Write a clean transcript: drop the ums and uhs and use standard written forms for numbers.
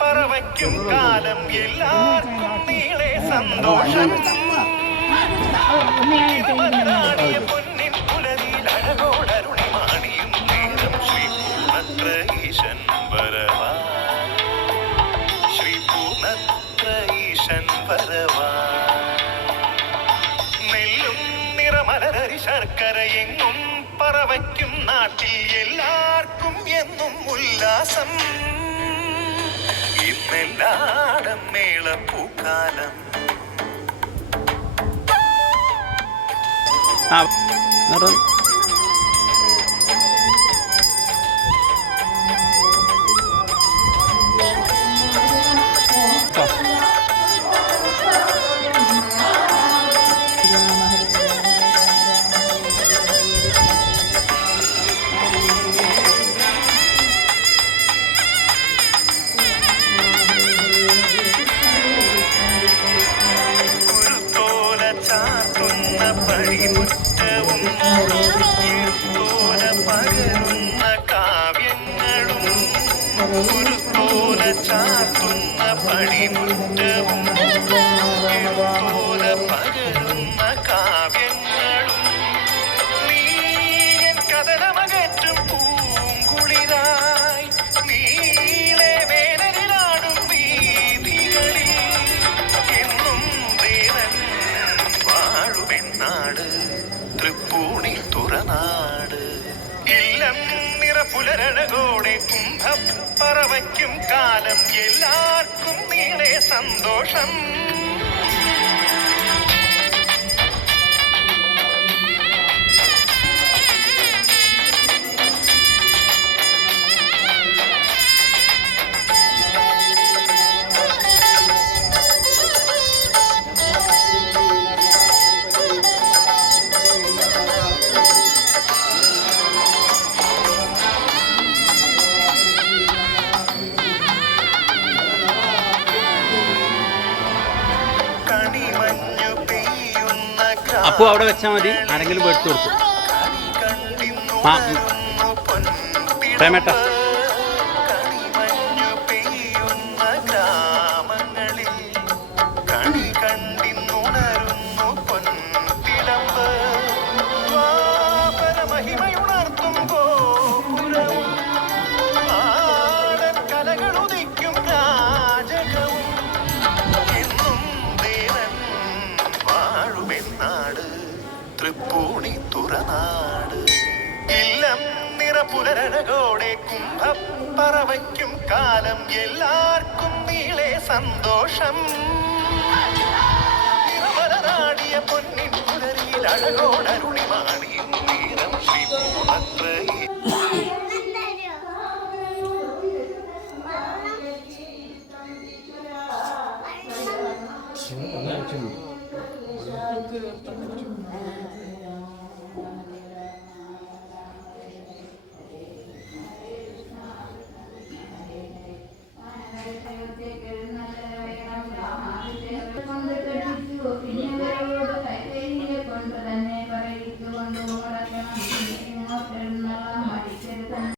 പറവയ്ക്കും കാലം എല്ലാവർക്കും നീളെ സന്തോഷം. പൊന്നിൻ പുലരിയിൽ അഴകോടരുളി മാണിയും നേരം ശ്രീ പൂർണ്ണത്ര ഈശൻ വരവാ, ശ്രീ പൂർണ്ണത്ര ഈശൻ വരവാ. നെല്ലും നിറമലരരി ശർക്കര എങ്ങും പറവയ്ക്കും നാട്ടിൽ എല്ലാവർക്കും എന്നും ഉല്ലാസം. ഇന്നെല്ലാടം മേളപ്പൂക്കാലം. ചാർത്തുന്ന പടിമുറ്റവും പകരുന്ന കാവ്യങ്ങളും, ഒരു ചാർത്തുന്ന പടിമുറ്റവും പകരുന്ന കാവ്യങ്ങളും, നീയൻ കഥനമകറ്റും പൂങ്കുളിരായി നീളെ വേനലിലാടും വീഥികളിൽ എന്നും ദേവൻ വാഴുമെന്നാട് തൃപ്പൂണി തുറനാട്. ഇല്ലം നിറപുലരണകോടെ കുംഭപ്പറവയ്ക്കും കാലം എല്ലാവർക്കും നീളെ സന്തോഷം. അപ്പോൾ അവിടെ വെച്ചാൽ മതി, ആരെങ്കിലും എടുത്തു കൊടുത്തു. ആ പ്രേമേട്ട തൃപ്പൂണി തുറനാട്. ഇല്ലം നിറപുലരണകോടെ കുംഭപ്പറവയ്ക്കും കാലം എല്ലാവർക്കും നീളെ സന്തോഷം. നിറമലനാടിയ പൊന്നിൻ പുലരിയിൽ അഴകോടരുളി മാണിയും നേരം ശ്രീ പൂർണ്ണത്ര Thank you.